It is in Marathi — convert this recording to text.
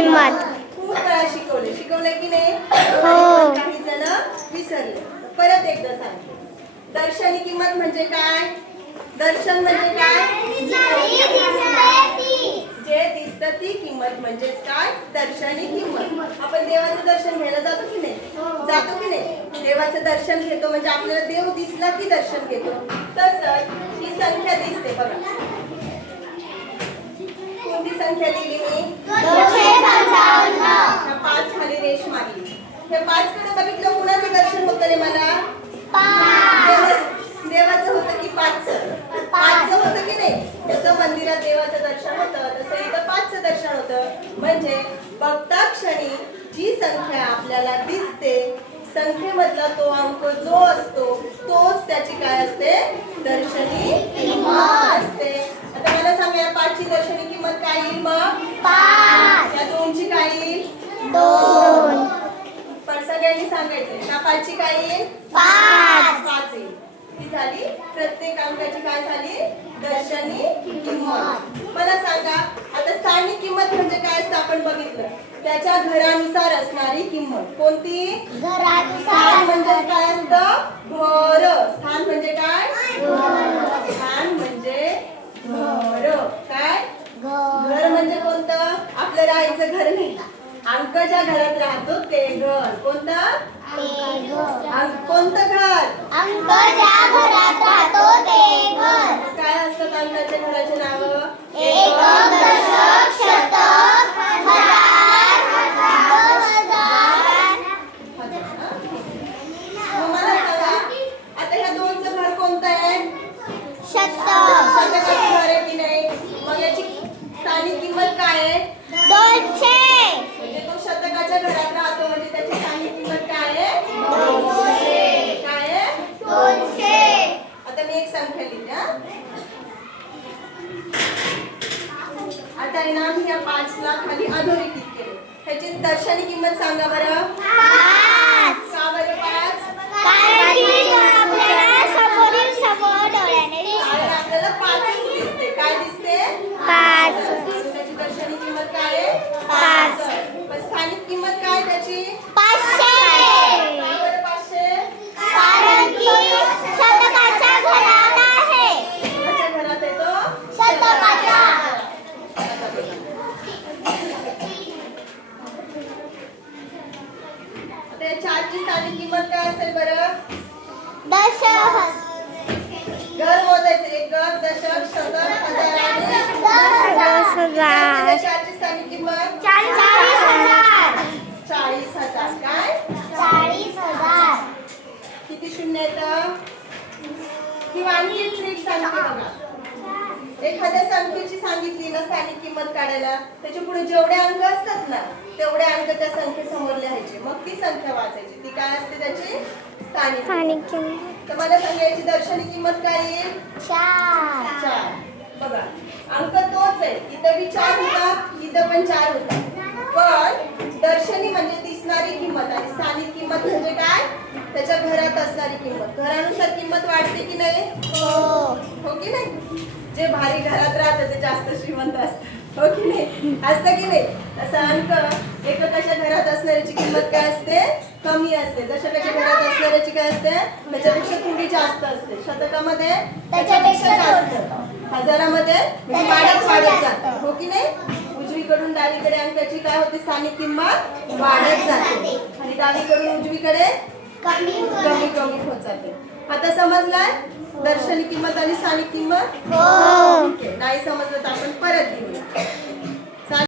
किंमत. खूप वेळा शिकवले की नाही. हो. काही जण विसरले. परत एकदा सांगते. दर्शनी किंमत म्हणजे काय? दर्शन म्हणजे काय? जे दिसतं ती किंमत म्हणजेच काय? दर्शनी किंमत. आपण देवाचं दर्शन घ्यायला जातो की नाही? जातो की नाही? देवाचं दर्शन घेतो म्हणजे आपल्याला देव दिसला की दर्शन घेतो. तसंच ही संख्या दिसते बघा. कोणती संख्या लिहिली मी? 255. ह्या 5 खाली रेष मारली. हे 5 कडे बघितलं कुणाचं दर्शन होतं रे मला? देवाचं होतं की 5चं? 5चं होतं की नाही? जसं मंदिरात देवाचं दर्शन होतं तसं इथं 5चं दर्शन होतं. म्हणजे बघता क्षणी जी संख्या आपल्याला दिसते, संख्येमधला तो अंक जो असतो तोच त्याची काय असते? दर्शनी किंमत असते. आता मला सांगा या 5ची दर्शनी किंमत काय येईल मग? 5. या 2ची काय येईल? 2. पण सगळ्यांनी सांगायचं या 5ची काय येईल? 5 येईल. ही झाली प्रत्येक अंकाची काय झाली? दर्शनी किंमत. मला सांगा आता स्थानिक किंमत म्हणजे काय असतं आपण बघितलं. त्याच्या घरानुसार असणारी किंमत. कोणती? स्थान म्हणजे काय असतं? घर. स्थान म्हणजे काय? स्थान म्हणजे घर. काय? घर म्हणजे कोणतं? आपलं राहायचं घर नाही. अंक ज्या घरात राहतो ते घर. कोणतं? कोणतं घर? अंक ज्या घरात राहतो ते घर. काय असतात अंकाच्या घराचे नाव? एकक, दशक, शतक, हजार, 10,000. मग मला सांगा आता ह्या 2चं घर कोणतं आहे? शतक. शतकाचं घर आहे की नाही? मग याची स्थानिक किंमत काय आहे? 200. म्हणजे तो शतकाच्या घरात राहतो म्हणजे त्याची स्थानिक किंमत काय आहे? 200. काय आहे? 200. आता मी एक संख्या लिहिते हा. आता आहे ना मी या 5ला खाली अधोरेखित केलं. ह्याची दर्शनी किंमत सांगा बरं. 5. का बरं 5? कारण की आपल्याला समोर डोळ्याने कारण आपल्याला 5च दिसते. काय दिसते? 5. त्याची दर्शनी किंमत काय आहे? 5. पण स्थानिक किंमत काय त्याची? 500. का बरं 500? कारण की शतकाच्या घरात आहे. कोणाच्या घरात आहे तो? शतकाच्या. आता या 4ची स्थानिक किंमत काय असेल बरं? दशक. घर मोजायचं. एक घर, दशक, शतक, हजार आणि 10,000. काय असते त्या 4ची स्थानिक किंमत? 40,000. 40,000. काय? 40,000. किती शून्य येतं? किंवा आणखी एक ट्रिक सांगते बघा. एखाद्या संख्येची सांगितली ना स्थानिक किंमत काढायला त्याच्या पुढे जेवढे अंक असतात ना तेवढे अंक त्या संख्येसमोर लिहायचे. मग ती संख्या वाचायची. ती काय असते त्याची? स्थानिक किंमत. तर मला सांगा याची दर्शनी किंमत काय येईल? 4. 4. बघा अंक तोच आहे. इथं बी 4 होता, इथं पण 4 होता. पण दर्शनी म्हणजे दिसणारी किंमत आणि स्थानिक किंमत म्हणजे काय? त्याच्या घरात असणारी किंमत. घरानुसार किंमत वाढते की नाही? हो की नाही? जे भारी घरात राहतं ते जास्त श्रीमंत असतं. हो की नाही? असतं की नाही? तसं अंक एककाच्या घरात असणाऱ्याची किंमत काय असते? कमी असते. दशकाच्या घरात असणाऱ्याची काय असते? त्याच्यापेक्षा थोडी जास्त असते. शतकामध्ये त्याच्यापेक्षा जास्त. हजारामध्ये वाढत जाते. हो की नाही? उजवीकडून डावीकडे अंकाची काय होते? स्थानिक किंमत वाढत जाते आणि डावीकडून उजवीकडे कमी होत जाते. आता समजलाय दर्शनी किंमत आणि स्थानिक किंमत? हो. नाही समजलं तर आपण परत घेऊया.